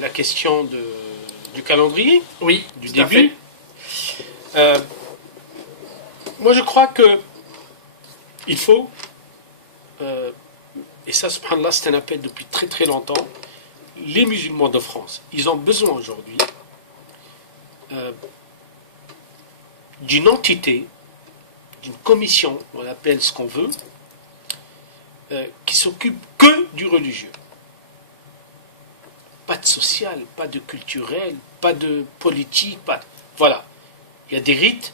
la question du calendrier, Oui, du tout à début. Moi, je crois que il faut, et ça, subhanallah, c'est un appel depuis très très longtemps, les musulmans de France, ils ont besoin aujourd'hui d'une entité, d'une commission, on appelle ce qu'on veut, qui s'occupe que du religieux. Pas de social, pas de culturel, pas de politique, pas de... Voilà. Il y a des rites,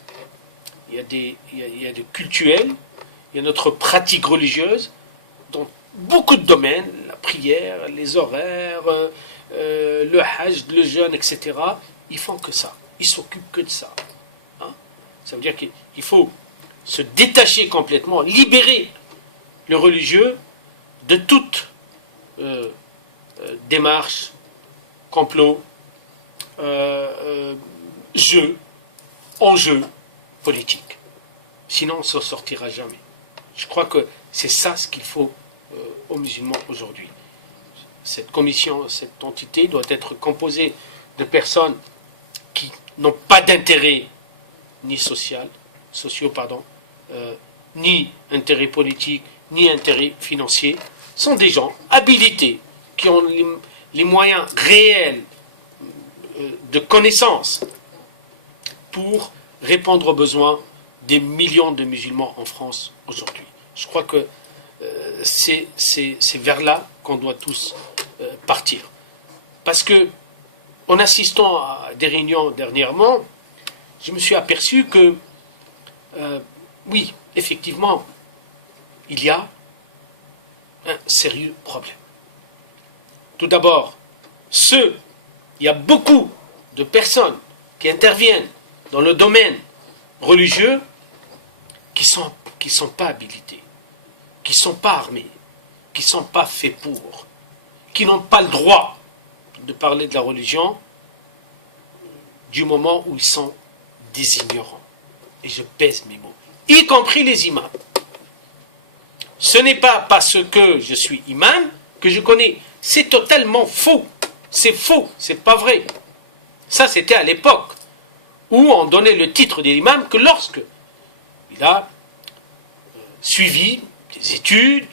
il y a des cultuels, il y a notre pratique religieuse, dans beaucoup de domaines, la prière, les horaires, le hajj, le jeûne, etc. Ils font que ça. Ils s'occupent que de ça. Hein? Ça veut dire qu'il faut se détacher complètement, libérer le religieux de toute démarche, complot, jeu, enjeu politique. Sinon, on ne s'en sortira jamais. Je crois que c'est ça ce qu'il faut aux musulmans aujourd'hui. Cette commission, cette entité doit être composée de personnes qui n'ont pas d'intérêt ni sociaux, ni intérêt politique, ni intérêt financier. Ce sont des gens habilités qui ont les moyens réels de connaissance pour répondre aux besoins des millions de musulmans en France aujourd'hui. Je crois que c'est vers là qu'on doit tous partir. Parce que, en assistant à des réunions dernièrement, je me suis aperçu que, oui, effectivement, il y a un sérieux problème. Tout d'abord, il y a beaucoup de personnes qui interviennent dans le domaine religieux qui sont pas habilités, qui ne sont pas armés, qui ne sont pas faits pour, qui n'ont pas le droit de parler de la religion du moment où ils sont des ignorants. Et je pèse mes mots, y compris les imams. Ce n'est pas parce que je suis imam que je connais. C'est totalement faux. C'est faux, c'est pas vrai. Ça, c'était à l'époque où on donnait le titre d'imam que lorsque il a suivi des études,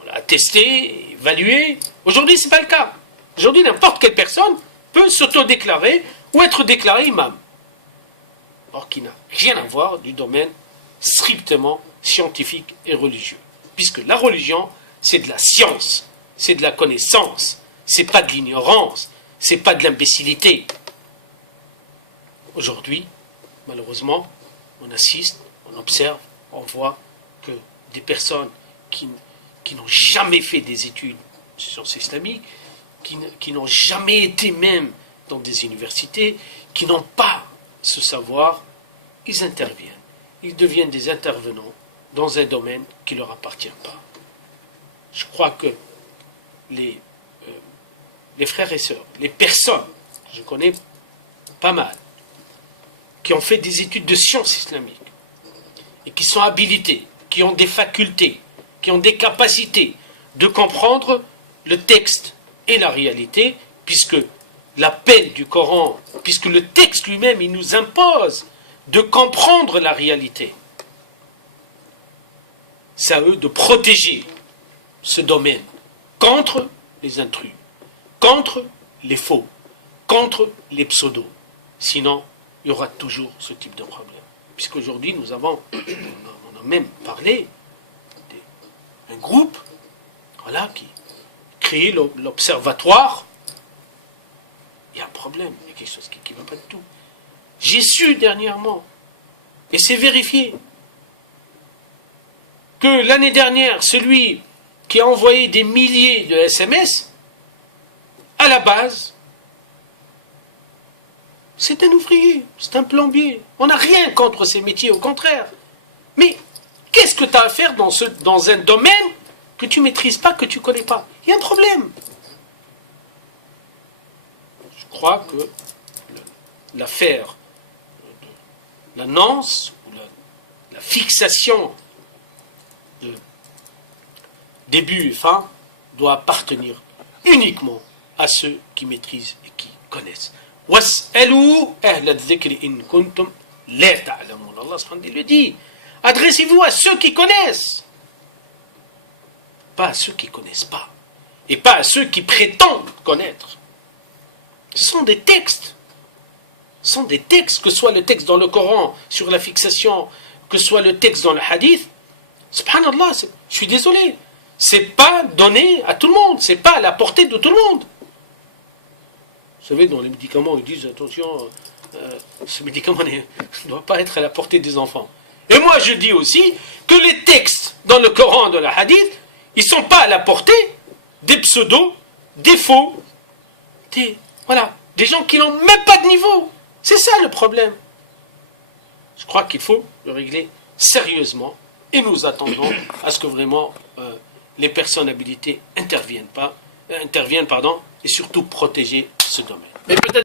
on l'a attesté, évalué. Aujourd'hui, ce n'est pas le cas. Aujourd'hui, n'importe quelle personne peut s'auto-déclarer ou être déclaré imam. Or, qui n'a rien à voir du domaine strictement scientifique et religieux. Puisque la religion, c'est de la science, c'est de la connaissance, c'est pas de l'ignorance, c'est pas de l'imbécilité. Aujourd'hui, malheureusement, on assiste, on observe, on voit que des personnes qui n'ont jamais fait des études de sciences islamiques, qui n'ont jamais été même dans des universités, qui n'ont pas ce savoir, ils interviennent. Ils deviennent des intervenants dans un domaine qui ne leur appartient pas. Je crois que les frères et sœurs, les personnes, je connais pas mal, qui ont fait des études de sciences islamiques et qui sont habilités, qui ont des facultés, qui ont des capacités de comprendre le texte et la réalité, puisque l'appel du Coran, puisque le texte lui-même, il nous impose de comprendre la réalité. C'est à eux de protéger ce domaine contre les intrus, contre les faux, contre les pseudos. Sinon, il y aura toujours ce type de problème. Puisqu'aujourd'hui, on a même parlé d'un groupe qui crée l'observatoire. Il y a un problème, il y a quelque chose qui ne va pas du tout. J'ai su dernièrement, et c'est vérifié, que l'année dernière, celui qui a envoyé des milliers de SMS, à la base, c'est un ouvrier, c'est un plombier. On n'a rien contre ces métiers, au contraire. Mais qu'est-ce que tu as à faire dans un domaine que tu ne maîtrises pas, que tu ne connais pas? Il y a un problème. Je crois que l'affaire de l'annonce ou la fixation de début et fin doit appartenir uniquement à ceux qui maîtrisent et qui connaissent. وَاسْأَلُوا أَهْلَ الذِّكْرِ إِن كُنتُمْ لَا تَعْلَمُونَ. Allah subhanahu le dit. Adressez-vous à ceux qui connaissent, pas à ceux qui ne connaissent pas, et pas à ceux qui prétendent connaître. Ce sont des textes. Ce sont des textes, que ce soit le texte dans le Coran sur la fixation, que ce soit le texte dans le hadith. Subhanallah, je suis désolé. C'est pas donné à tout le monde, c'est pas à la portée de tout le monde. Vous savez, dans les médicaments, ils disent attention, ce médicament ne doit pas être à la portée des enfants. Et moi, je dis aussi que les textes dans le Coran, dans le hadith, ils ne sont pas à la portée des pseudos, des faux, des gens qui n'ont même pas de niveau. C'est ça le problème. Je crois qu'il faut le régler sérieusement et nous attendons à ce que vraiment les personnes habilitées interviennent et surtout protéger ce domaine. Mais peut-être